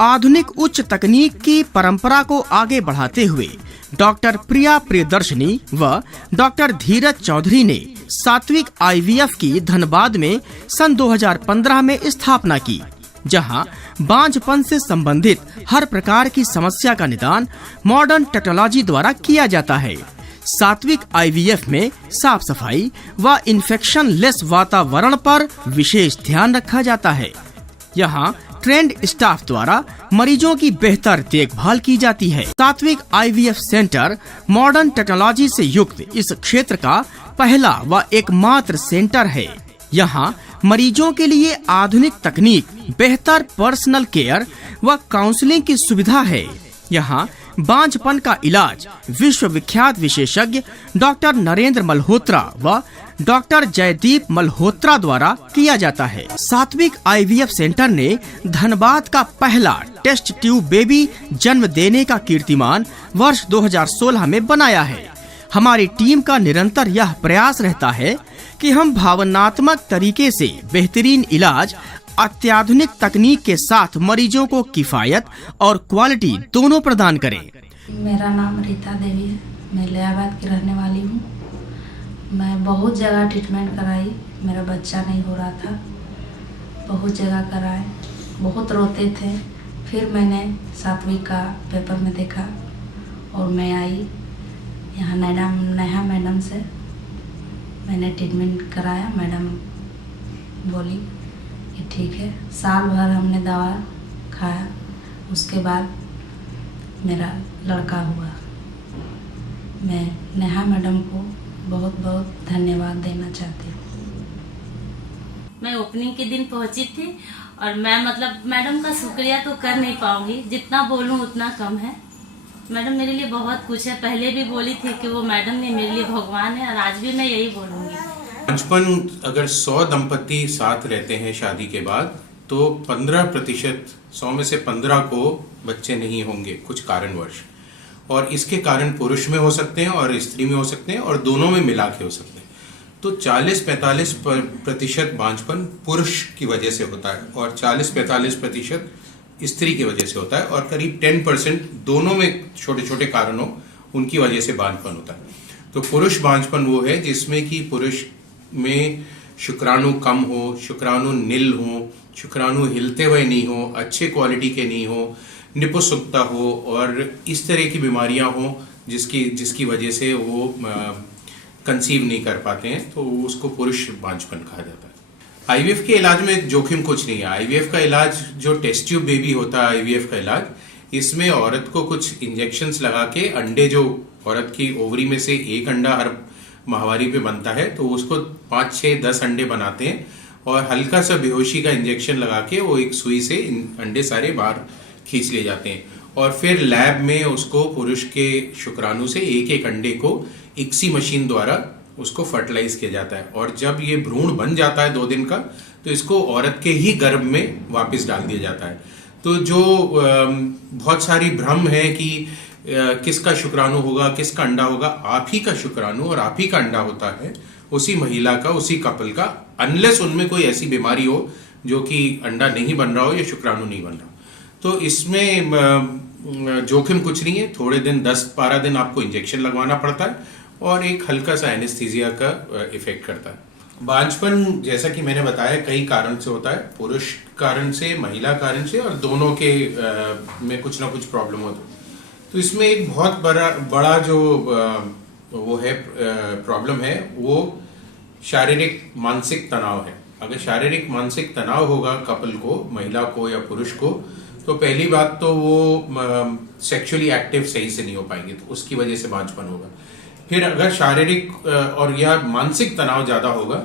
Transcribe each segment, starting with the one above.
आधुनिक उच्च तकनीक की परंपरा को आगे बढ़ाते हुए डॉक्टर प्रिया प्रियदर्शनी व डॉक्टर धीरज चौधरी ने सात्विक IVF की धनबाद में सन 2015 में स्थापना की, जहां बांझपन से संबंधित हर प्रकार की समस्या का निदान मॉडर्न टेक्नोलॉजी द्वारा किया जाता है। सात्विक IVF में साफ सफाई व इन्फेक्शन लेस वातावरण पर विशेष ध्यान रखा जाता है। यहाँ ट्रेंड स्टाफ द्वारा मरीजों की बेहतर देखभाल की जाती है। सात्विक IVF सेंटर मॉडर्न टेक्नोलॉजी से युक्त इस क्षेत्र का पहला व एकमात्र सेंटर है। यहाँ मरीजों के लिए आधुनिक तकनीक, बेहतर पर्सनल केयर व काउंसलिंग की सुविधा है। यहाँ बांझपन का इलाज विश्व विख्यात विशेषज्ञ डॉक्टर नरेंद्र मल्होत्रा व डॉक्टर जयदीप मल्होत्रा द्वारा किया जाता है। सात्विक IVF सेंटर ने धनबाद का पहला टेस्ट ट्यूब बेबी जन्म देने का कीर्तिमान वर्ष 2016 में बनाया है। हमारी टीम का निरंतर यह प्रयास रहता है कि हम भावनात्मक तरीके से बेहतरीन इलाज अत्याधुनिक तकनीक के साथ मरीजों को किफायत और क्वालिटी दोनों प्रदान करें। मेरा नाम रीता देवी है, मैं इलाहाबाद की रहने वाली हूँ। मैं बहुत जगह ट्रीटमेंट कराई, मेरा बच्चा नहीं हो रहा था, बहुत जगह कराए, बहुत रोते थे। फिर मैंने सात्विक का पेपर में देखा और मैं आई यहाँ नेहा मैडम से मैंने ट्रीटमेंट कराया। मैडम बोली कि ठीक है। साल भर हमने दवा खाया, उसके बाद मेरा लड़का हुआ। मैं नेहा मैडम को बहुत बहुत धन्यवाद देना चाहती हूँ। मैं ओपनिंग के दिन पहुंची थी और मैं मैडम का शुक्रिया तो कर नहीं पाऊंगी, जितना बोलूं उतना कम है। मैडम मेरे लिए बहुत कुछ है, पहले भी बोली थी कि वो मैडम ने मेरे लिए भगवान है और आज भी मैं यही बोलूंगी। बचपन अगर 100 दंपति साथ रहते हैं शादी के बाद तो 15%, 100 में से 15 को बच्चे नहीं होंगे कुछ कारणवश, और इसके कारण पुरुष में हो सकते हैं और स्त्री में हो सकते हैं और दोनों में मिला के हो सकते हैं। तो 40-45% बांझपन पुरुष की वजह से होता है और 40-45% स्त्री की वजह से होता है और करीब 10% दोनों में छोटे छोटे कारणों उनकी वजह से बांझपन होता है। तो पुरुष बांझपन वो है जिसमें कि पुरुष में शुक्राणु कम हो, शुक्राणु नील हो, शुक्राणु हिलते हुए नहीं हो, अच्छे क्वालिटी के नहीं हो, निपुसुक्ता हो और इस तरह की बीमारियां हो जिसकी वजह से वो कंसीव नहीं कर पाते हैं, तो उसको पुरुष बांझपन कहा जाता है। IVF के इलाज में जोखिम कुछ नहीं है। IVF का इलाज जो टेस्ट ट्यूब बेबी होता है, IVF का इलाज, इसमें औरत को कुछ इंजेक्शंस लगा के अंडे, जो औरत की ओवरी में से एक अंडा हर माहवारी पे बनता है, तो उसको 5, 6, 10 अंडे बनाते हैं और हल्का सा बेहोशी का इंजेक्शन लगा के वो एक सुई से अंडे सारे बाहर खींच ले जाते हैं और फिर लैब में उसको पुरुष के शुक्राणु से एक एक अंडे को इक्सी मशीन द्वारा उसको फर्टिलाइज किया जाता है। और जब ये भ्रूण बन जाता है 2 दिन का, तो इसको औरत के ही गर्भ में वापस डाल दिया जाता है। तो जो बहुत सारी भ्रम है कि किसका शुक्राणु होगा, किसका अंडा होगा, आप ही का शुक्राणु और आप ही का अंडा होता है, उसी महिला का, उसी कपल का, अनलेस उनमें कोई ऐसी बीमारी हो जो कि अंडा नहीं बन रहा हो या शुक्राणु नहीं बन रहा। तो इसमें जोखिम कुछ नहीं है। थोड़े दिन, 10-12 दिन आपको इंजेक्शन लगवाना पड़ता है और एक हल्का सा एनेस्थीसिया का इफेक्ट करता है। बांझपन जैसा कि मैंने बताया कई कारण से होता है, पुरुष कारण से, महिला कारण से, और दोनों के में कुछ ना कुछ प्रॉब्लम होता है। तो इसमें एक बहुत बड़ा जो वो है प्रॉब्लम है, वो शारीरिक मानसिक तनाव है। अगर शारीरिक मानसिक तनाव होगा कपल को, महिला को या पुरुष को, तो पहली बात तो वो सेक्सुअली एक्टिव सही से नहीं हो पाएंगे, तो उसकी वजह से बांझपन होगा। फिर अगर शारीरिक और या मानसिक तनाव ज्यादा होगा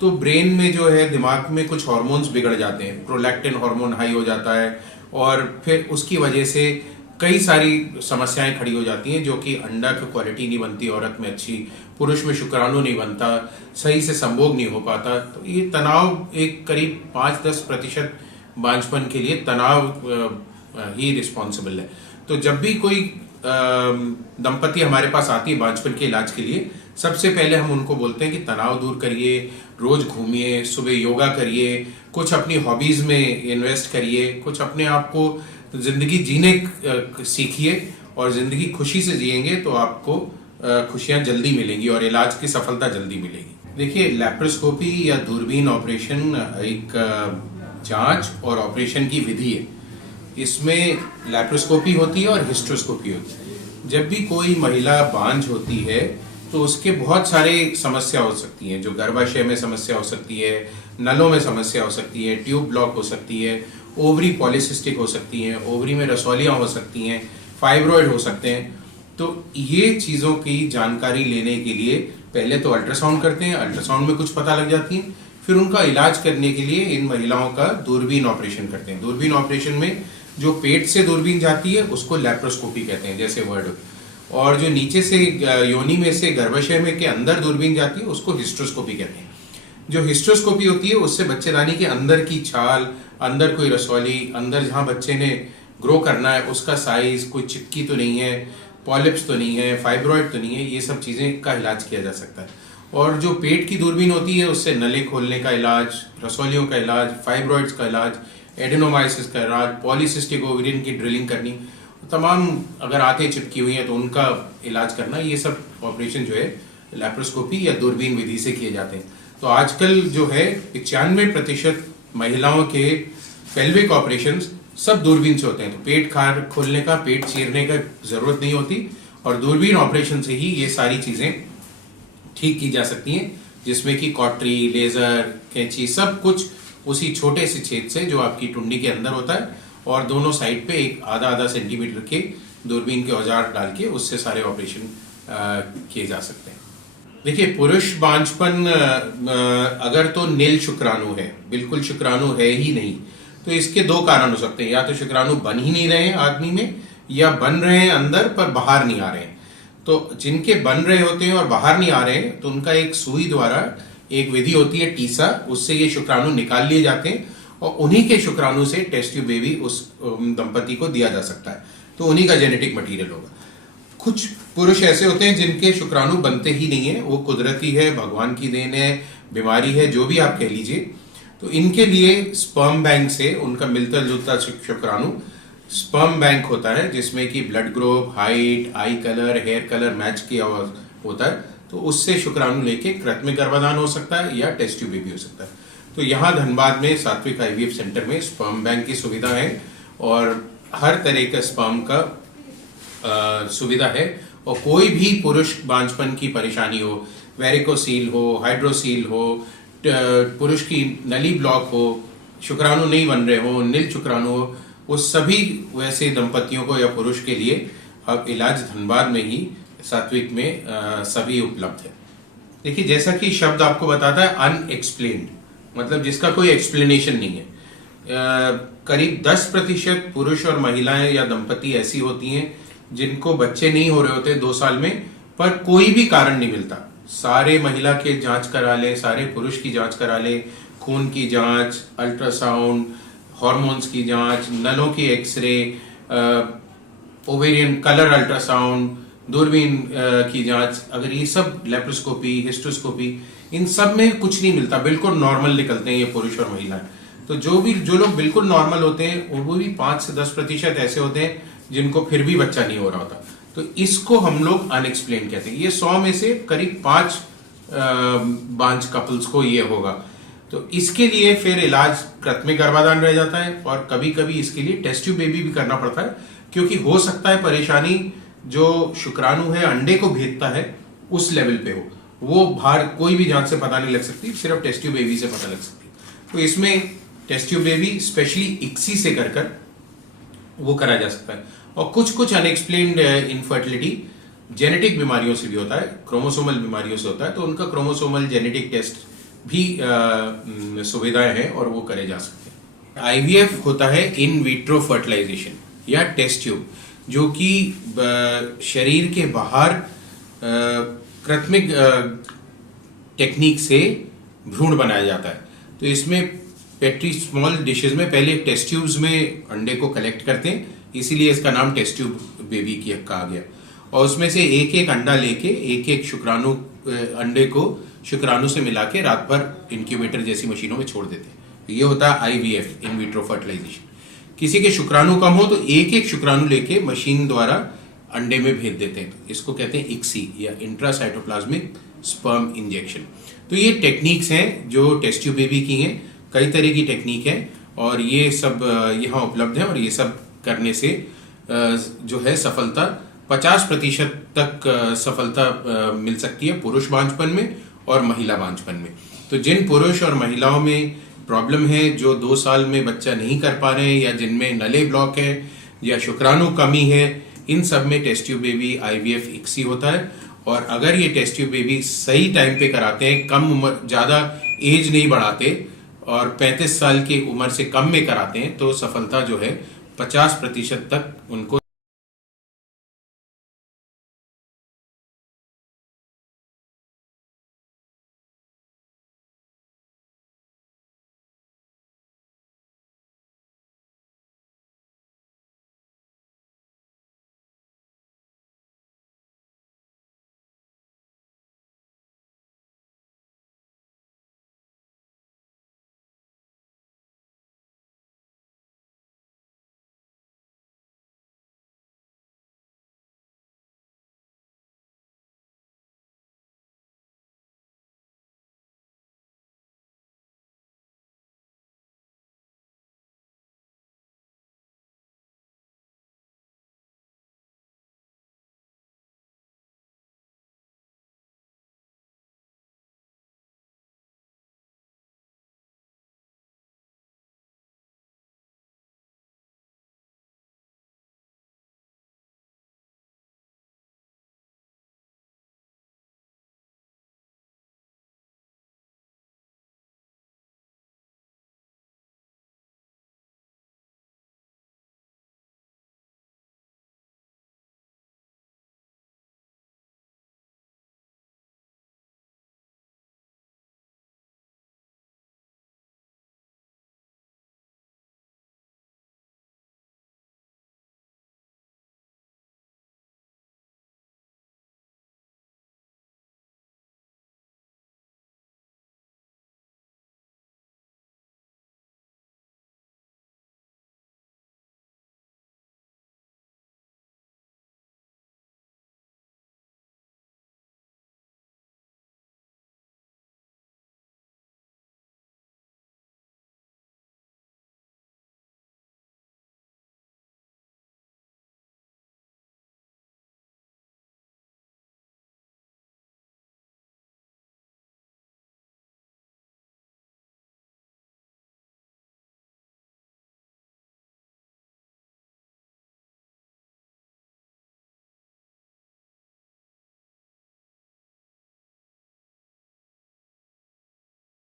तो ब्रेन में जो है, दिमाग में कुछ हार्मोन्स बिगड़ जाते हैं, प्रोलैक्टिन हार्मोन हाई हो जाता है और फिर उसकी वजह से कई सारी समस्याएं खड़ी हो जाती हैं, जो कि अंडा की क्वालिटी नहीं बनती औरत में अच्छी, पुरुष में शुक्राणु नहीं बनता, सही से संभोग नहीं हो पाता। तो ये तनाव एक करीब 5-10% बांझपन के लिए तनाव ही रिस्पॉन्सिबल है। तो जब भी कोई दंपति हमारे पास आती है बांझपन के इलाज के लिए, सबसे पहले हम उनको बोलते हैं कि तनाव दूर करिए, रोज घूमिए, सुबह योगा करिए, कुछ अपनी हॉबीज में इन्वेस्ट करिए, कुछ अपने आप को तो जिंदगी जीने सीखिए, और जिंदगी खुशी से जिएंगे तो आपको खुशियां जल्दी मिलेंगी और इलाज की सफलता जल्दी मिलेगी। देखिए, लैप्रोस्कोपी या दूरबीन ऑपरेशन एक जांच और ऑपरेशन की विधि है। इसमें लैप्रोस्कोपी होती है और हिस्ट्रोस्कोपी होती है। जब भी कोई महिला बांझ होती है तो उसके बहुत सारे समस्या हो सकती हैं, जो गर्भाशय में समस्या हो सकती है, नलों में समस्या हो सकती है, ट्यूब ब्लॉक हो सकती है, ओवरी पॉलिसिस्टिक हो सकती हैं, ओवरी में रसौलियां हो सकती हैं, फाइब्रॉइड हो सकते हैं। तो ये चीज़ों की जानकारी लेने के लिए पहले तो अल्ट्रासाउंड करते हैं, अल्ट्रासाउंड में कुछ पता लग जाती है, फिर उनका इलाज करने के लिए इन महिलाओं का दूरबीन ऑपरेशन करते हैं। दूरबीन ऑपरेशन में जो पेट से दूरबीन जाती है उसको लैप्रोस्कोपी कहते हैं, जैसे वर्ड, और जो नीचे से योनि में से गर्भाशय में के अंदर दूरबीन जाती है उसको हिस्ट्रोस्कोपी कहते हैं। जो हिस्ट्रोस्कोपी होती है उससे बच्चेदानी के अंदर की छाल, अंदर कोई रसौली, अंदर जहां बच्चे ने ग्रो करना है उसका साइज, कोई चिपकी तो नहीं है, पॉलिप्स तो नहीं है, फाइब्रॉइड तो नहीं है, ये सब चीजें का इलाज किया जा सकता है। और जो पेट की दूरबीन होती है उससे नली खोलने का इलाज, रसौलियों का इलाज, फाइब्रॉइड्स का इलाज, एडेनोमाइसिस का इलाज, पॉलीसिस्टिक ओवेरियन की ड्रिलिंग करनी, तमाम अगर आंतें चिपकी हुई हैं तो उनका इलाज करना, ये सब ऑपरेशन जो है लैप्रोस्कोपी या दूरबीन विधि से किए जाते हैं। तो आजकल जो है 95% महिलाओं के पेल्विक ऑपरेशन सब दूरबीन से होते हैं। तो पेट खोलने का, पेट चीरने का जरूरत नहीं होती, और दूरबीन ऑपरेशन से ही ये सारी चीजें ठीक की जा सकती हैं, जिसमें कि कॉटरी, लेजर, कैंची, सब कुछ उसी छोटे से छेद से जो आपकी टुंडी के अंदर होता है, और दोनों साइड पे एक आधा सेंटीमीटर के दूरबीन के औजार डाल के उससे सारे ऑपरेशन किए जा सकते हैं। देखिए, पुरुष बांझपन अगर तो नील शुक्राणु है, बिल्कुल शुक्राणु है ही नहीं, तो इसके दो कारण हो सकते हैं। या तो शुक्राणु बन ही नहीं रहे हैं आदमी में, या बन रहे हैं अंदर पर बाहर नहीं आ रहे हैं। तो जिनके बन रहे होते हैं और बाहर नहीं आ रहे हैं तो उनका एक सुई द्वारा एक विधि होती है टीसा, उससे ये शुक्राणु निकाल लिए जाते हैं, और उन्हीं के शुक्राणु से टेस्ट ट्यूब बेबी उस दंपति को दिया जा सकता है। तो उन्हीं का जेनेटिक मटेरियल होगा। कुछ पुरुष ऐसे होते हैं जिनके शुक्राणु बनते ही नहीं है, वो कुदरती है, भगवान की देन है, बीमारी है, जो भी आप कह लीजिए। तो इनके लिए स्पर्म बैंक से उनका मिलता जुलता शुक्राणु स्पर्म बैंक होता है, जिसमें कि blood group, height, eye colour, hair colour match किया होता है। तो उससे शुक्राणु लेके कृत्रिम गर्भाधान हो सकता है या टेस्ट ट्यूब बेबी हो सकता है। तो यहाँ धनबाद में सात्विक आईवीएफ सेंटर में स्पर्म बैंक की सुविधा है, और हर तरह का स्पर्म का सुविधा है। और कोई भी पुरुष बांझपन की परेशानी हो, वेरिकोसील हो, हाइड्रोसील हो, पुरुष की नली ब्लॉक हो, शुक्राणु नहीं बन रहे हो, नील शुक्राणु हो, वो सभी वैसे दंपतियों को या पुरुष के लिए अब इलाज धनबाद में ही सात्विक में सभी उपलब्ध है। देखिए, जैसा कि शब्द आपको बताता है अनएक्सप्लेन्ड, मतलब जिसका कोई एक्सप्लेनेशन नहीं है। करीब 10% पुरुष और महिलाएं या दंपति ऐसी होती हैं जिनको बच्चे नहीं हो रहे होते 2 साल में, पर कोई भी कारण नहीं मिलता। सारे महिला के जांच करा ले, सारे पुरुष की जांच करा ले, खून की जांच, अल्ट्रासाउंड, हार्मोन्स की जांच, नलों की एक्सरे, ओवेरियन कलर अल्ट्रासाउंड, दूरबीन की जांच, अगर ये सब, लैप्रोस्कोपी, हिस्ट्रोस्कोपी, इन सब में कुछ नहीं मिलता, बिल्कुल नॉर्मल निकलते हैं ये पुरुष और महिलाएं। तो जो लोग बिल्कुल नॉर्मल होते हैं वो भी 5 से 10% ऐसे होते हैं जिनको फिर भी बच्चा नहीं हो रहा होता। तो इसको हम लोग अनएक्सप्लेन कहते हैं। ये 100 में से करीब 5 बांझ कपल्स को ये होगा। तो इसके लिए फिर इलाज कृत्रिम गर्भाधान रह जाता है, और कभी कभी इसके लिए टेस्ट ट्यूब बेबी भी करना पड़ता है, क्योंकि हो सकता है परेशानी जो शुक्राणु है अंडे को भेजता है उस लेवल पे हो, वो बाहर कोई भी जांच से पता नहीं लग सकती, सिर्फ टेस्ट ट्यूब बेबी से पता लग सकती। तो इसमें test tube baby specially ICSI से कर वो करा जा सकता है। और कुछ अनएक्सप्लेन्ड इनफर्टिलिटी जेनेटिक बीमारियों से भी होता है, क्रोमोसोमल बीमारियों से होता है, तो उनका क्रोमोसोमल जेनेटिक टेस्ट भी सुविधाएं हैं और वो करे जा सकते हैं। आईवीएफ होता है इन विट्रो फर्टिलाइजेशन या टेस्ट ट्यूब, जो कि शरीर के बाहर कृत्रिम टेक्निक से भ्रूण बनाया जाता है। तो इसमें पेट्री स्मॉल डिशेस में पहले टेस्ट ट्यूब्स में अंडे को कलेक्ट करते हैं, इसीलिए इसका नाम टेस्ट ट्यूब बेबी कहा गया। और उसमें से एक अंडा लेके एक शुक्राणु अंडे को शुक्राणु से मिला के रात भर इंक्यूबेटर जैसी मशीनों में छोड़ देते हैं। तो ये होता है आईवीएफ, इन विट्रो फर्टिलाइजेशन। किसी के शुक्राणु कम हो तो एक एक शुक्राणु लेके मशीन द्वारा अंडे में भेज देते हैं। तो इसको कहते हैं इक्सी या इंट्रासाइटोप्लाज्मिक स्पर्म इंजेक्शन। तो ये टेक्निक्स हैं जो टेस्ट ट्यूब बेबी की हैं, कई तरह की टेक्निक है और ये सब यहाँ उपलब्ध है। और ये सब करने से जो है सफलता 50% तक सफलता मिल सकती है पुरुष बांझपन में और महिला बांझपन में। तो जिन पुरुष और महिलाओं में प्रॉब्लम है, जो 2 साल में बच्चा नहीं कर पा रहे हैं या जिनमें नले ब्लॉक है या शुक्राणु कमी है, इन सब में test tube baby IVF ICSI होता है। और अगर ये टेस्ट ट्यूब बेबी सही टाइम पे कराते हैं, कम उम्र, ज़्यादा एज नहीं बढ़ाते और 35 साल की उम्र से कम में कराते हैं, तो सफलता जो है 50% तक उनको।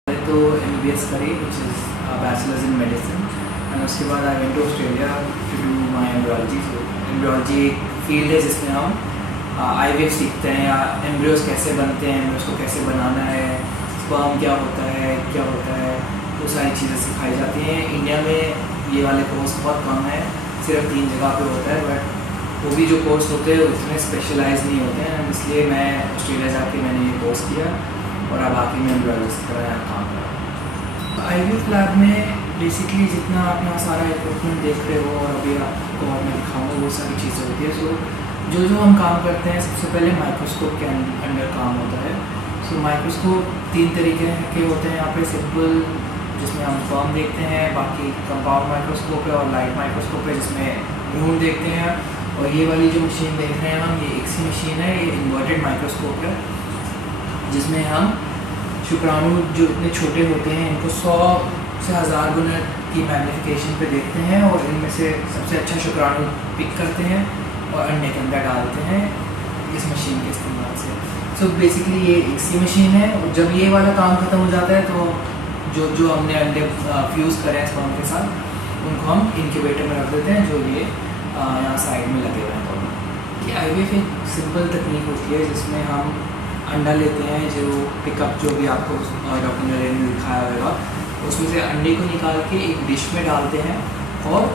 तो MBBS करी which is bachelors in medicine and उसके बाद I went to Australia to do my embryology. तो एम्ब्रियोलॉजी एक फील्ड है जिसमें हम IVF सीखते हैं या एम्ब्रियोज कैसे बनते हैं, एम्ब्रियोज को कैसे बनाना है, स्पर्म क्या होता है, वो सारी चीज़ें सिखाई जाती हैं। इंडिया में ये वाले कोर्स बहुत कम है, सिर्फ 3 जगह पे होता है, बट वो भी जो कोर्स होते हैं उतने स्पेशलाइज नहीं होते हैं। इसलिए मैं ऑस्ट्रेलिया जाके मैंने ये कोर्स किया और अब आके मैं एम्ब्रियोलॉजिस्ट की तरह काम कर रहा हूँ। IVF लैब में बेसिकली जितना अपना सारा इक्विपमेंट देख रहे हो और अभी आपको और मैं दिखाऊँगा वो सारी चीज़ें होती है। सो जो हम काम करते हैं, सबसे पहले माइक्रोस्कोप के अंडर काम होता है। सो माइक्रोस्कोप 3 तरीके के होते हैं यहाँ पे। सिंपल जिसमें हम स्पर्म देखते हैं, बाकी कंपाउंड माइक्रोस्कोप है और लाइट माइक्रोस्कोप है जिसमें भ्रूण देखते हैं। और ये वाली जो मशीन देख रहे हैं हम, ये इक्सी मशीन है, ये इन्वर्टेड माइक्रोस्कोप है जिसमें हम शुक्राणु जो इतने छोटे होते हैं इनको 100 से 1000 गुना की मैग्नीफिकेशन पे देखते हैं और इनमें से सबसे अच्छा शुक्राणु पिक करते हैं और अंडे के अंदर डालते हैं इस मशीन के इस्तेमाल से। सो बेसिकली ये इक्सी मशीन है। और जब ये वाला काम ख़त्म हो जाता है तो जो हमने अंडे फ्यूज़ करे हैं स्पर्म के साथ, उनको हम इनक्यूबेटर में रख देते हैं, जो ये यहाँ साइड में लगे हुए हैं। ये IVF एक सिंपल तकनीक होती है जिसमें हम अंडा लेते हैं, जो पिकअप जो भी आपको डॉक्टर ने दिखाया होगा, उसमें से अंडे को निकाल के एक डिश में डालते हैं और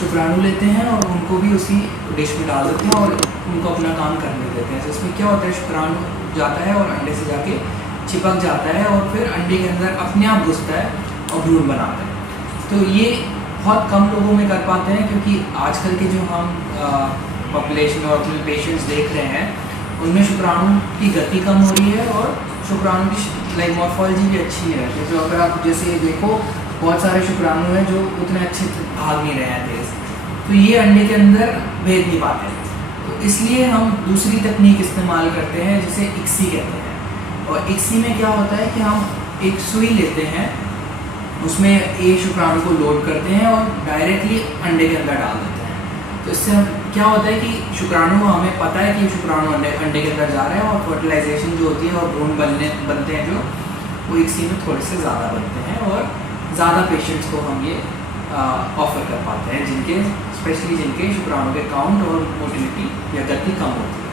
शुक्राणु लेते हैं और उनको भी उसी डिश में डाल देते हैं और उनको अपना काम करने देते हैं। तो इसमें क्या होता है, शुक्राणु जाता है और अंडे से जाके चिपक जाता है और फिर अंडे के अंदर अपने आप घुसता है और भ्रूण बनाता है। तो ये बहुत कम लोगों में कर पाते हैं, क्योंकि आजकल के जो हम पॉपुलेशन और अपने पेशेंट्स देख रहे हैं उनमें शुक्राणु की गति कम हो रही है और शुक्राणु की मॉर्फोलॉजी भी अच्छी नहीं रहती। तो अगर आप जैसे ये देखो, बहुत सारे शुक्राणु हैं जो उतने अच्छे भाग नहीं रहे हैं तेज, तो ये अंडे के अंदर भेद नहीं पाते। तो इसलिए हम दूसरी तकनीक इस्तेमाल करते हैं जिसे इक्सी कहते हैं। और इक्सी में क्या होता है कि हम एक सुई लेते हैं, उसमें ये शुक्राणु को लोड करते हैं और डायरेक्टली अंडे के अंदर डाल देते हैं। तो इससे क्या होता है कि शुक्राणु, हमें पता है कि शुक्राणु अंडे के अंदर जा रहे हैं और फर्टिलाइजेशन जो होती है और भ्रूण बनते हैं जो, वो इक्सी में थोड़े से ज़्यादा बनते हैं और ज़्यादा पेशेंट्स को हम ये ऑफर कर पाते हैं, जिनके स्पेशली जिनके शुक्राणु के काउंट और मोटिलिटी या गति कम होती है।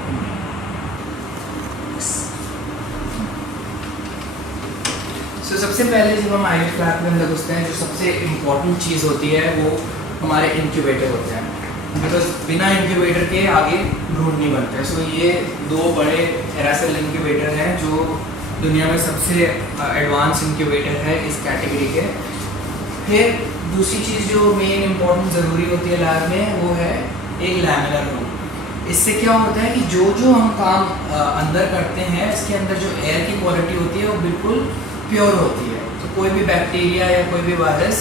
तो सबसे पहले जब हम आईवीएफ लैब के अंदर घुसते हैं, जो सबसे इम्पोर्टेंट चीज़ होती है वो हमारे इंक्यूबेटर होते हैं, बिकॉज बिना इंक्यूबेटर के आगे भ्रूण नहीं बनते। सो ये 2 बड़े एरासेल इंक्यूबेटर हैं जो दुनिया में सबसे एडवांस इंक्यूबेटर है इस कैटेगरी के। फिर दूसरी चीज़ जो मेन इम्पोर्टेंट ज़रूरी होती है लैब में, वो है एक लैमिनर रूम। इससे क्या होता है कि जो हम काम अंदर करते हैं, इसके अंदर जो एयर की क्वालिटी होती है वो बिल्कुल प्योर होती है। तो कोई भी बैक्टीरिया या कोई भी वायरस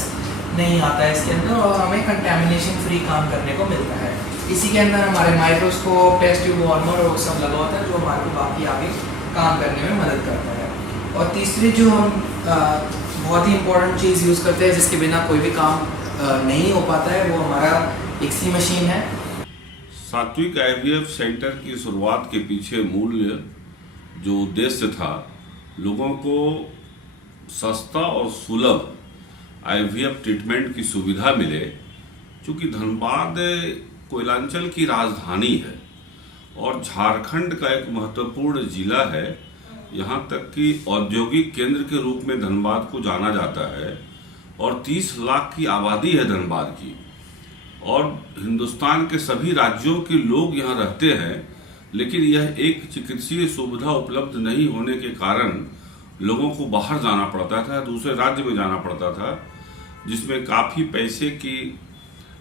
नहीं आता है इसके अंदर और हमें कंटेमिनेशन फ्री काम करने को मिलता है। इसी के अंदर हमारे माइक्रोस्कोप, टेस्ट ट्यूब वार्मर और सब लगा होता है जो हमारे को बाकी आगे काम करने में मदद करता है। और तीसरी जो हम बहुत ही इम्पोर्टेंट चीज़ यूज़ करते हैं जिसके बिना कोई भी काम नहीं हो पाता है, वो हमारा इक्सी मशीन है। सात्विक आईवीएफ सेंटर की शुरुआत के पीछे मूल्य जो उद्देश्य था, लोगों को सस्ता और सुलभ आईवीएफ ट्रीटमेंट की सुविधा मिले। चूँकि धनबाद कोयलांचल की राजधानी है और झारखंड का एक महत्वपूर्ण जिला है, यहाँ तक कि औद्योगिक केंद्र के रूप में धनबाद को जाना जाता है और 30 लाख की आबादी है धनबाद की, और हिंदुस्तान के सभी राज्यों के लोग यहाँ रहते हैं। लेकिन यह एक चिकित्सीय सुविधा उपलब्ध नहीं होने के कारण लोगों को बाहर जाना पड़ता था, दूसरे राज्य में जाना पड़ता था, जिसमें काफ़ी पैसे की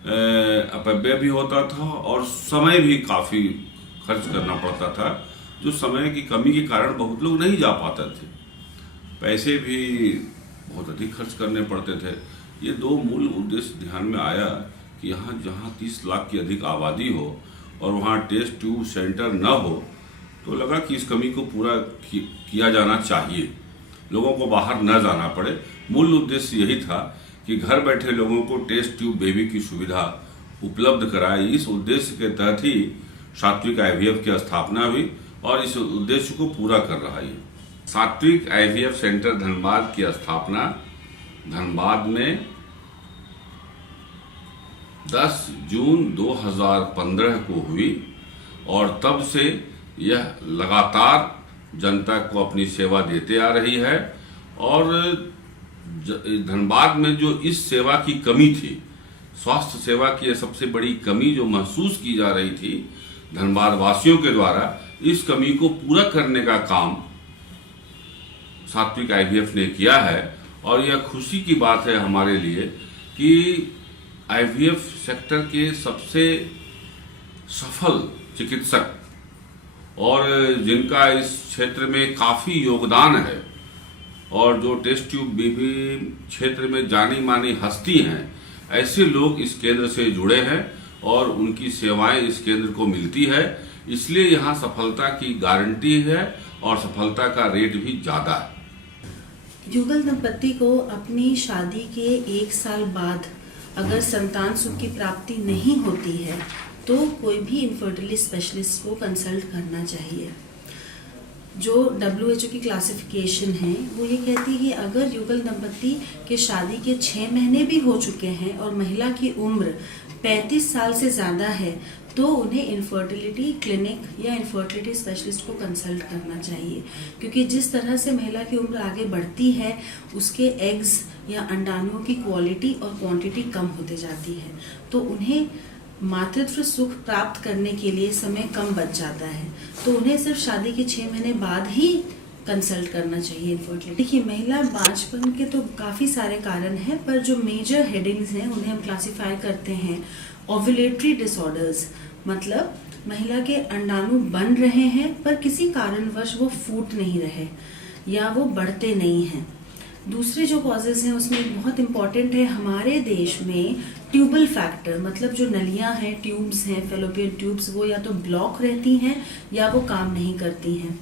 अपव्यय भी होता था और समय भी काफ़ी खर्च करना पड़ता था, जो समय की कमी के कारण बहुत लोग नहीं जा पाते थे। पैसे भी बहुत अधिक खर्च करने पड़ते थे। ये 2 मूल उद्देश्य ध्यान में आया कि यहाँ जहाँ 30 लाख की अधिक आबादी हो और वहाँ टेस्ट ट्यूब सेंटर न हो, तो लगा कि इस कमी को पूरा किया जाना चाहिए, लोगों को बाहर न जाना पड़े। मूल उद्देश्य यही था कि घर बैठे लोगों को टेस्ट ट्यूब बेबी की सुविधा उपलब्ध कराए। इस उद्देश्य के तहत ही सात्विक आईवीएफ की स्थापना हुई और इस उद्देश्य को पूरा कर रहा है। सात्विक आईवीएफ सेंटर धनबाद की स्थापना धनबाद में 10 जून 2015 को हुई और तब से यह लगातार जनता को अपनी सेवा देते आ रही है। और धनबाद में जो इस सेवा की कमी थी, स्वास्थ्य सेवा की यह सबसे बड़ी कमी जो महसूस की जा रही थी धनबाद वासियों के द्वारा, इस कमी को पूरा करने का काम सात्विक आईवीएफ ने किया है। और यह खुशी की बात है हमारे लिए कि आईवीएफ सेक्टर के सबसे सफल चिकित्सक और जिनका इस क्षेत्र में काफ़ी योगदान है और जो टेस्ट ट्यूब बेबी क्षेत्र में जानी मानी हस्ती हैं, ऐसे लोग इस केंद्र से जुड़े हैं और उनकी सेवाएं इस केंद्र को मिलती है। इसलिए यहाँ सफलता की गारंटी है और सफलता का रेट भी ज़्यादा है। युगल दंपत्ति को अपनी शादी के 1 साल बाद अगर संतान सुख की प्राप्ति नहीं होती है तो कोई भी इनफर्टिलिटी स्पेशलिस्ट को कंसल्ट करना चाहिए। जो WHO की क्लासिफिकेशन है वो ये कहती है कि अगर युगल दंपत्ति के शादी के 6 महीने भी हो चुके हैं और महिला की उम्र 35 साल से ज़्यादा है तो उन्हें इनफर्टिलिटी क्लिनिक या इनफर्टिलिटी स्पेशलिस्ट को कंसल्ट करना चाहिए, क्योंकि जिस तरह से महिला की उम्र आगे बढ़ती है उसके एग्स या अंडाणुओं की क्वालिटी और क्वांटिटी कम होते जाती है, तो उन्हें मातृत्व सुख प्राप्त करने के लिए समय कम बच जाता है। तो उन्हें सिर्फ शादी के 6 महीने बाद ही कंसल्ट करना चाहिए इनफर्टिलिटी? देखिए, महिला बांझपन के तो काफ़ी सारे कारण हैं, पर जो मेजर हेडिंग्स हैं उन्हें हम क्लासिफाई करते हैं ओव्यूलेटरी डिसऑर्डर्स, मतलब महिला के अंडाणु बन रहे हैं पर किसी कारणवश वो फूट नहीं रहे या वो बढ़ते नहीं हैं। दूसरे जो कॉजेज हैं उसमें एक बहुत इम्पॉर्टेंट है हमारे देश में ट्यूबल फैक्टर, मतलब जो नलियां हैं, ट्यूब्स हैं, फेलोपियन ट्यूब्स, वो या तो ब्लॉक रहती हैं या वो काम नहीं करती हैं।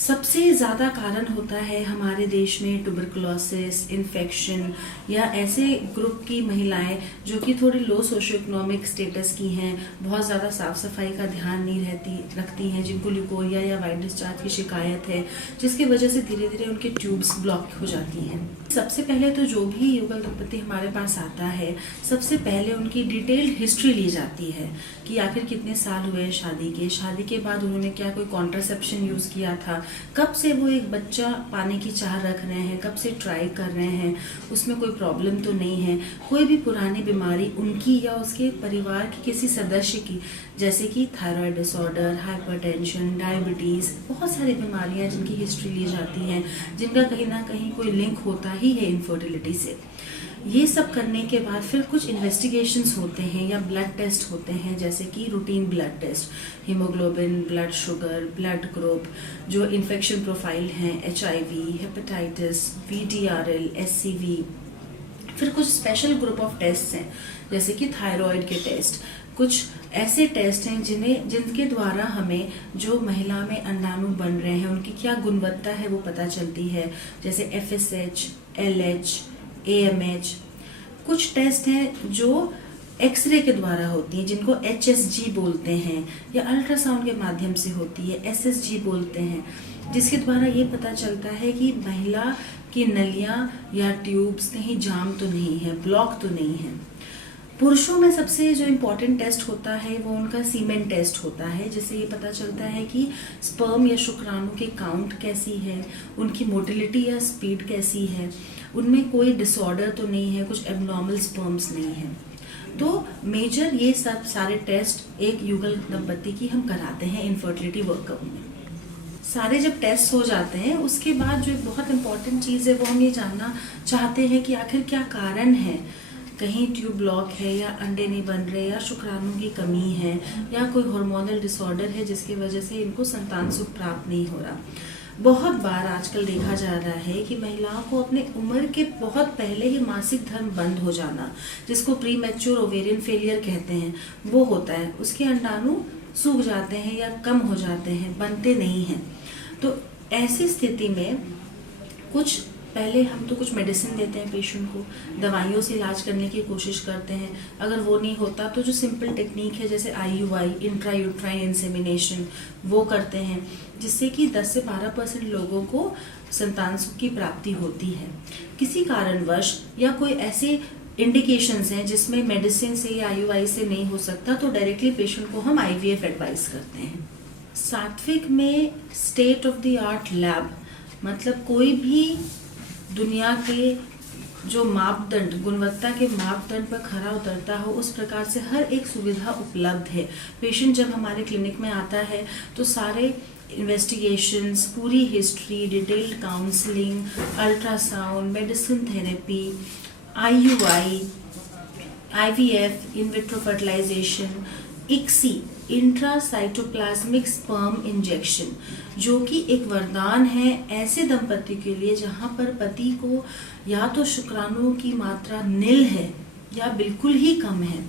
सबसे ज़्यादा कारण होता है हमारे देश में ट्यूबरकुलोसिस, इन्फेक्शन, या ऐसे ग्रुप की महिलाएं जो कि थोड़ी लो सोशियो इकोनॉमिक स्टेटस की हैं, बहुत ज़्यादा साफ सफाई का ध्यान नहीं रखती हैं, जिनको ल्यूकोरिया या वाइट डिस्चार्ज की शिकायत है, जिसकी वजह से धीरे धीरे उनके ट्यूब्स ब्लॉक हो जाती हैं। सबसे पहले तो जो भी युगल दंपति हमारे पास आता है, सबसे पहले उनकी डिटेल्ड हिस्ट्री ली जाती है कि आखिर कितने साल हुए शादी के बाद उन्होंने क्या कोई कॉन्ट्रासेप्शन यूज़ किया था, कब से वो एक बच्चा पाने की चाह रख रहे हैं, कब से ट्राई कर रहे हैं, उसमें कोई प्रॉब्लम तो नहीं है, कोई भी पुरानी बीमारी उनकी या उसके परिवार के किसी सदस्य की, जैसे कि थायराइड डिसऑर्डर, हाइपरटेंशन, डायबिटीज़, बहुत सारी बीमारियां जिनकी हिस्ट्री ली जाती हैं, जिनका कहीं ना कहीं कोई लिंक होता ही है इनफर्टिलिटी से। ये सब करने के बाद फिर कुछ इन्वेस्टिगेशंस होते हैं या ब्लड टेस्ट होते हैं, जैसे कि routine blood test, haemoglobin, blood sugar, blood group, जो इन्फेक्शन प्रोफाइल हैं, HIV, हेपेटाइटिस, VTRL, SCV। फिर कुछ स्पेशल ग्रुप ऑफ टेस्ट हैं, जैसे कि थायराइड के टेस्ट। कुछ ऐसे टेस्ट हैं जिनके द्वारा हमें जो महिला में अंडाणु बन रहे हैं उनकी क्या गुणवत्ता है वो पता चलती है, जैसे FSH, LH, AMH। कुछ टेस्ट हैं जो एक्सरे के द्वारा होती हैं, जिनको HSG बोलते हैं, या अल्ट्रासाउंड के माध्यम से होती है, SSG बोलते हैं, जिसके द्वारा ये पता चलता है कि महिला की नलियां या ट्यूब्स कहीं जाम तो नहीं है, ब्लॉक तो नहीं है। पुरुषों में सबसे जो इम्पोर्टेंट टेस्ट होता है वो उनका सीमेन टेस्ट होता है, जिससे ये पता चलता है कि स्पर्म या शुक्राणु के काउंट कैसी है, उनकी मोटिलिटी या स्पीड कैसी है, उनमें कोई डिसऑर्डर तो नहीं है, कुछ एबनॉर्मल स्पर्म्स नहीं है। तो मेजर ये सब सारे टेस्ट एक युगल दंपति की हम कराते हैं इनफर्टिलिटी वर्कअप में। सारे जब टेस्ट हो जाते हैं उसके बाद जो एक बहुत इंपॉर्टेंट चीज़ है वो हम ये जानना चाहते हैं कि आखिर क्या कारण है, कहीं ट्यूब ब्लॉक है या अंडे नहीं बन रहे या शुक्राणु की कमी है या कोई हार्मोनल डिसऑर्डर है जिसकी वजह से इनको संतान सुख प्राप्त नहीं हो रहा। बहुत बार आजकल देखा जा रहा है कि महिलाओं को अपने उम्र के बहुत पहले ही मासिक धर्म बंद हो जाना, जिसको प्री मैच्योर ओवेरियन फेलियर कहते हैं, वो होता है। उसके अंडाणु सूख जाते हैं या कम हो जाते हैं, बनते नहीं हैं। तो ऐसी स्थिति में हम तो कुछ मेडिसिन देते हैं पेशेंट को, दवाइयों से इलाज करने की कोशिश करते हैं। अगर वो नहीं होता तो जो सिंपल टेक्निक है जैसे IUI, इंट्रायूट्राइन इंसेमिनेशन, वो करते हैं, जिससे कि 10 से 12% लोगों को संतान सुख की प्राप्ति होती है। किसी कारणवश या कोई ऐसे इंडिकेशंस हैं जिसमें मेडिसिन से या IUI से नहीं हो सकता तो डायरेक्टली पेशेंट को हम IVF एडवाइस करते हैं। सात्विक में state of the art lab, मतलब कोई भी दुनिया के जो मापदंड, गुणवत्ता के मापदंड पर खरा उतरता हो, उस प्रकार से हर एक सुविधा उपलब्ध है। पेशेंट जब हमारे क्लिनिक में आता है तो सारे इन्वेस्टिगेशंस, पूरी history, detailed counselling, ultrasound, medicine therapy, IUI, IVF, in vitro fertilisation, ICSI, intracytoplasmic sperm injection, जो कि एक वरदान है ऐसे दंपति के लिए जहां पर पति को या तो शुक्राणुओं की मात्रा नील है या बिल्कुल ही कम है।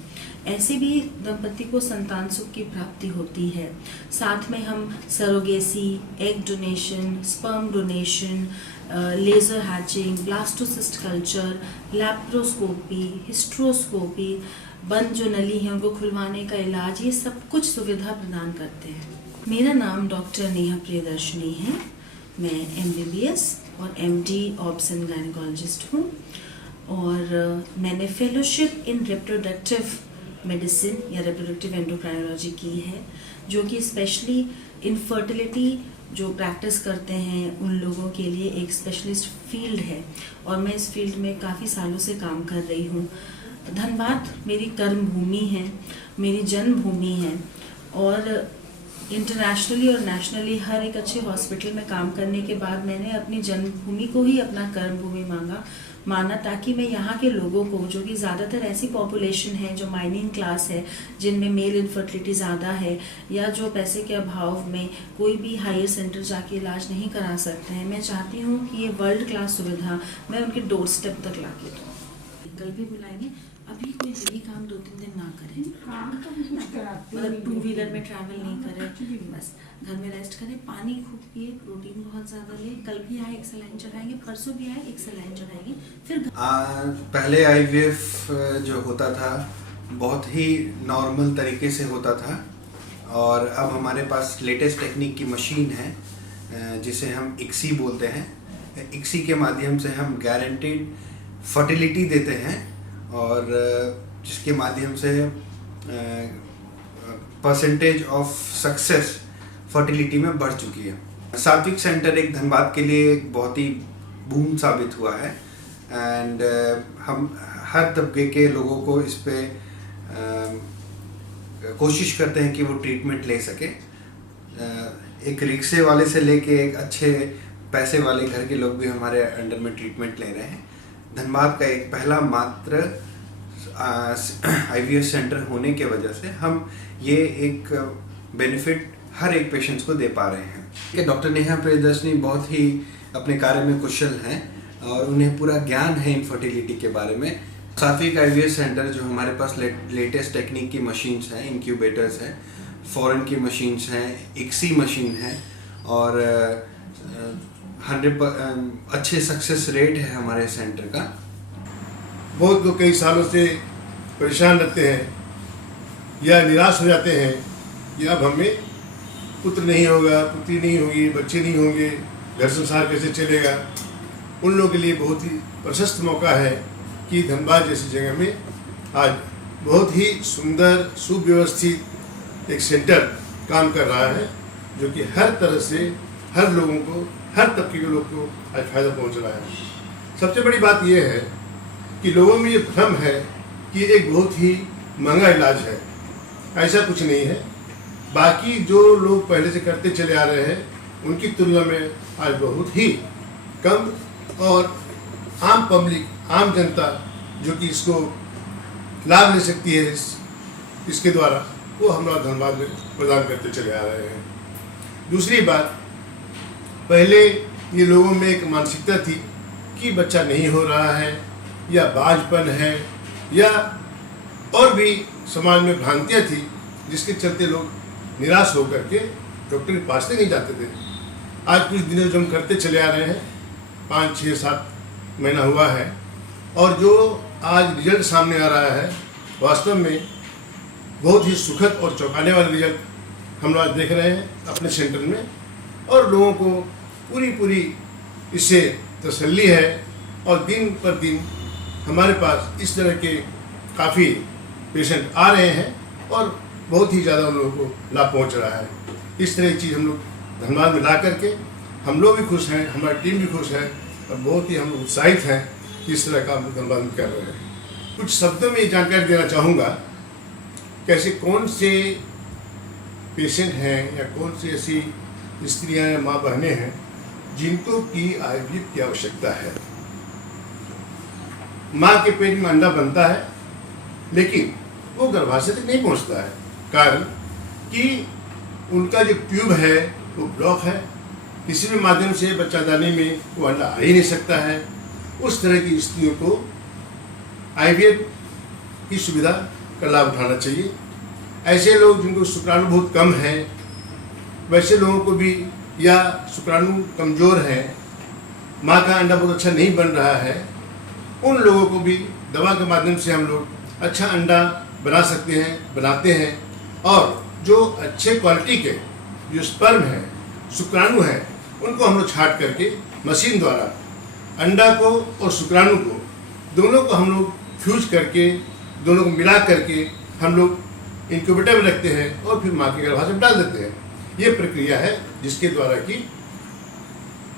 ऐसे भी दंपति को संतान सुख की प्राप्ति होती है। साथ में हम surrogacy, egg donation, sperm donation, laser hatching, blastocyst culture, laparoscopy, hysteroscopy, बंद जो नली है उनको खुलवाने का इलाज, ये सब कुछ सुविधा प्रदान करते हैं। मेरा नाम डॉक्टर नेहा प्रियदर्शनी है। मैं MBBS और MD ऑब्स एंड गायनेकोलॉजिस्ट हूँ और मैंने फेलोशिप इन रिप्रोडक्टिव मेडिसिन या रिप्रोडक्टिव एंडोक्राइनोलॉजी की है, जो कि स्पेशली इनफर्टिलिटी जो प्रैक्टिस करते हैं उन लोगों के लिए एक स्पेशलिस्ट फील्ड है और मैं इस फील्ड में काफ़ी सालों से काम कर रही हूँ। धनबाद मेरी कर्म भूमि है, मेरी जन्मभूमि है और इंटरनेशनली और नेशनली हर एक अच्छे हॉस्पिटल में काम करने के बाद मैंने अपनी जन्मभूमि को ही अपना कर्मभूमि माना, ताकि मैं यहाँ के लोगों को, जो कि ज़्यादातर ऐसी पॉपुलेशन है जो माइनिंग क्लास है, जिनमें मेल इनफर्टिलिटी ज़्यादा है, या जो पैसे के अभाव में कोई भी हायर सेंटर जाके इलाज नहीं करा सकते हैं, मैं चाहती हूँ कि ये वर्ल्ड क्लास सुविधा मैं उनके डोर स्टेप तक ला के दूँ। कल भी बुलाएंगे। अभी कोई हेवी काम 2-3 दिन ना करें, मतलब 2 व्हीलर में ट्रैवल नहीं करें, बस घर में रेस्ट करें, पानी खूब पिए, प्रोटीन बहुत ज़्यादा ले। कल भी आए एक सलाइन चढ़ाएंगे, परसों भी आए एक सलाइन चढ़ाएंगे, फिर पहले IVF जो होता था बहुत ही नॉर्मल तरीके से होता था, और अब हमारे पास लेटेस्ट टेक्निक की मशीन है जिसे हम ICSI बोलते हैं। ICSI के माध्यम से हम गारंटीड फर्टिलिटी देते हैं, और जिसके माध्यम से परसेंटेज ऑफ सक्सेस फर्टिलिटी में बढ़ चुकी है। सात्विक सेंटर एक धनबाद के लिए एक बहुत ही बूम साबित हुआ है, एंड हम हर तबके के लोगों को इस पे कोशिश करते हैं कि वो ट्रीटमेंट ले सके। एक रिक्शे वाले से लेके एक अच्छे पैसे वाले घर के लोग भी हमारे अंडर में ट्रीटमेंट ले रहे हैं। धनबाद का एक पहला मात्र IVF सेंटर होने के वजह से हम ये एक बेनिफिट हर एक पेशेंट्स को दे पा रहे हैं कि डॉक्टर नेहा प्रियदर्शनी बहुत ही अपने कार्य में कुशल हैं और उन्हें पूरा ज्ञान है इनफर्टिलिटी के बारे में। सात्विक IVF सेंटर जो हमारे पास लेटेस्ट टेक्निक की मशीन्स हैं, इंक्यूबेटर्स हैं, फॉरेन की मशीन्स हैं, ICSI मशीन है, और 100% अच्छे सक्सेस रेट है हमारे सेंटर का। बहुत लोग कई सालों से परेशान रहते हैं या निराश हो जाते हैं कि अब हमें पुत्र नहीं होगा, पुत्री नहीं होगी, बच्चे नहीं होंगे, घर संसार कैसे चलेगा। उन लोगों के लिए बहुत ही प्रशस्त मौका है कि धनबाद जैसी जगह में आज बहुत ही सुंदर सुव्यवस्थित एक सेंटर काम कर रहा है, जो कि हर तरह से हर लोगों को, हर तबके के लोग को आज फायदा पहुंच रहा है। सबसे बड़ी बात यह है कि लोगों में ये भ्रम है कि एक बहुत ही महंगा इलाज है। ऐसा कुछ नहीं है। बाकी जो लोग पहले से करते चले आ रहे हैं उनकी तुलना में आज बहुत ही कम, और आम पब्लिक, आम जनता जो कि इसको लाभ ले सकती है इसके द्वारा, वो हम लोग धनबाद में प्रदान करते चले आ रहे हैं। दूसरी बात, पहले ये लोगों में एक मानसिकता थी कि बच्चा नहीं हो रहा है, या बाझपन है, या और भी समाज में भ्रांतियाँ थी, जिसके चलते लोग निराश होकर के डॉक्टर के पास नहीं जाते थे। आज कुछ दिनों जो हम करते चले आ रहे हैं, 5, 6, 7 महीना हुआ है, और जो आज रिजल्ट सामने आ रहा है, वास्तव में बहुत ही सुखद और चौंकाने वाले रिजल्ट हम लोग आज देख रहे हैं अपने सेंटर में, और लोगों को पूरी इससे तसल्ली है। और दिन पर दिन हमारे पास इस तरह के काफ़ी पेशेंट आ रहे हैं और बहुत ही ज़्यादा उन लोगों को लाभ पहुंच रहा है। इस तरह की चीज़ हम लोग धनबाद में ला करके हम लोग भी खुश हैं, हमारी टीम भी खुश है, और बहुत ही हम लोग उत्साहित हैं कि इस तरह का हम धनबाद में कर रहे हैं। कुछ शब्दों में ये जानकारी देना चाहूँगा कैसे कौन से पेशेंट हैं या कौन सी ऐसी स्त्रियाँ या माँ बहनें हैं जिनको की IVF की आवश्यकता है। माँ के पेट में अंडा बनता है, लेकिन वो गर्भाशय तक नहीं पहुँचता है, कारण कि उनका जो ट्यूब है वो ब्लॉक है, किसी भी माध्यम से बच्चादानी में वो अंडा आ ही नहीं सकता है। उस तरह की स्त्रियों को IVF की सुविधा का लाभ उठाना चाहिए। ऐसे लोग जिनको शुक्राणु बहुत कम है, वैसे लोगों को भी, या शुक्राणु कमज़ोर है, माँ का अंडा बहुत अच्छा नहीं बन रहा है, उन लोगों को भी दवा के माध्यम से हम लोग अच्छा अंडा बना सकते हैं, बनाते हैं। और जो अच्छे क्वालिटी के जो स्पर्म है, शुक्राणु हैं, उनको हम लोग छांट करके मशीन द्वारा अंडा को और शुक्राणु को दोनों को हम लोग फ्यूज करके, दोनों को मिला करके हम लोग इंक्यूबेटर में रखते हैं और फिर माँ के गर्भाशय में डाल देते हैं। ये प्रक्रिया है जिसके द्वारा कि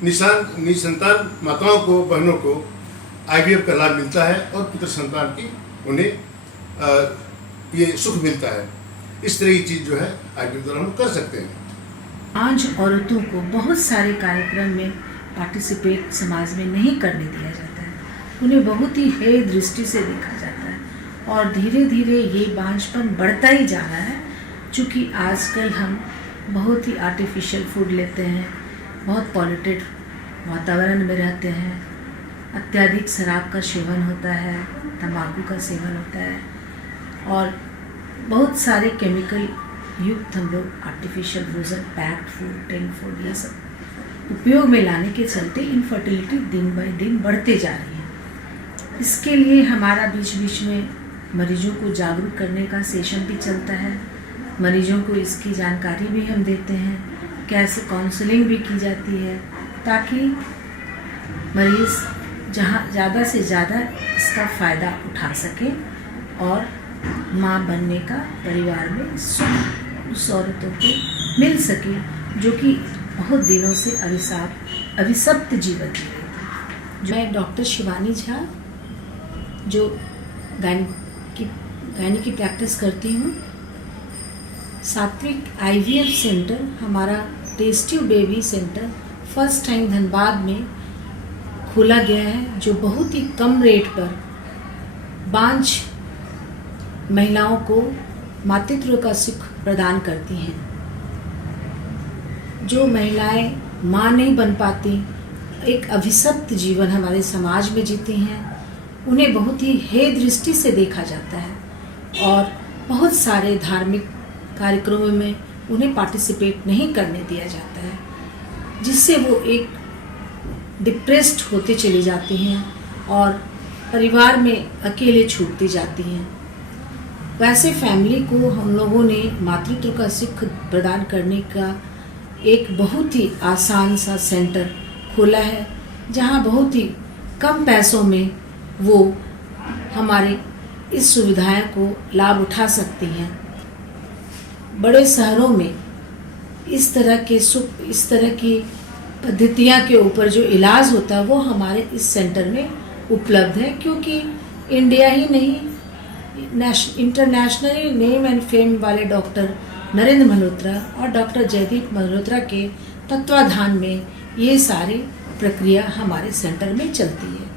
निसंतान माताओं को, बहनों को IVF का लाभ मिलता है और पुत्र संतान की उन्हें ये सुख मिलता है। इस तरह की चीज़ जो है IVF द्वारा हम कर सकते हैं। आज औरतों को बहुत सारे कार्यक्रम में पार्टिसिपेट समाज में नहीं करने दिया जाता है, उन्हें बहुत ही हेय दृष्टि से देखा जाता है और धीरे धीरे ये बांझपन बढ़ता ही जा रहा है। चूँकि आजकल हम बहुत ही आर्टिफिशियल फूड लेते हैं, बहुत पॉल्यूटेड वातावरण में रहते हैं, अत्यधिक शराब का सेवन होता है, तंबाकू का सेवन होता है और बहुत सारे केमिकल युक्त हम लोग artificial frozen packed food, tin food ये सब उपयोग में लाने के चलते इनफर्टिलिटी दिन बाय दिन बढ़ते जा रही है। इसके लिए हमारा बीच बीच में मरीजों को जागरूक करने का सेशन भी चलता है, मरीजों को इसकी जानकारी भी हम देते हैं, कैसे काउंसलिंग भी की जाती है ताकि मरीज़ जहाँ ज़्यादा से ज़्यादा इसका फ़ायदा उठा सके और माँ बनने का परिवार में सुख उस औरतों को मिल सके जो कि बहुत दिनों से अभिशप्त जीवन जी रही थी। मैं डॉक्टर शिवानी झा जो गायनी की प्रैक्टिस करती हूँ। सात्विक IVF सेंटर हमारा tasty baby centre first time Dhanbad में खोला गया है, जो बहुत ही कम रेट पर बांझ महिलाओं को मातृत्व का सुख प्रदान करती हैं। जो महिलाएं माँ नहीं बन पाती, एक अभिशप्त जीवन हमारे समाज में जीती हैं, उन्हें बहुत ही हेय दृष्टि से देखा जाता है और बहुत सारे धार्मिक कार्यक्रमों में उन्हें पार्टिसिपेट नहीं करने दिया जाता है, जिससे वो एक डिप्रेस्ड होते चली जाती हैं और परिवार में अकेले छूटती जाती हैं। वैसे फैमिली को हम लोगों ने मातृत्व का सुख प्रदान करने का एक बहुत ही आसान सा सेंटर खोला है, जहां बहुत ही कम पैसों में वो हमारे इस सुविधाएं को लाभ उठा सकती हैं। बड़े शहरों में इस तरह की पद्धतियाँ के ऊपर जो इलाज होता है वो हमारे इस सेंटर में उपलब्ध है, क्योंकि इंडिया ही नहीं इंटरनेशनली नेम एंड फेम वाले डॉक्टर नरेंद्र मल्होत्रा और डॉक्टर जयदीप मल्होत्रा के तत्वाधान में ये सारी प्रक्रिया हमारे सेंटर में चलती है।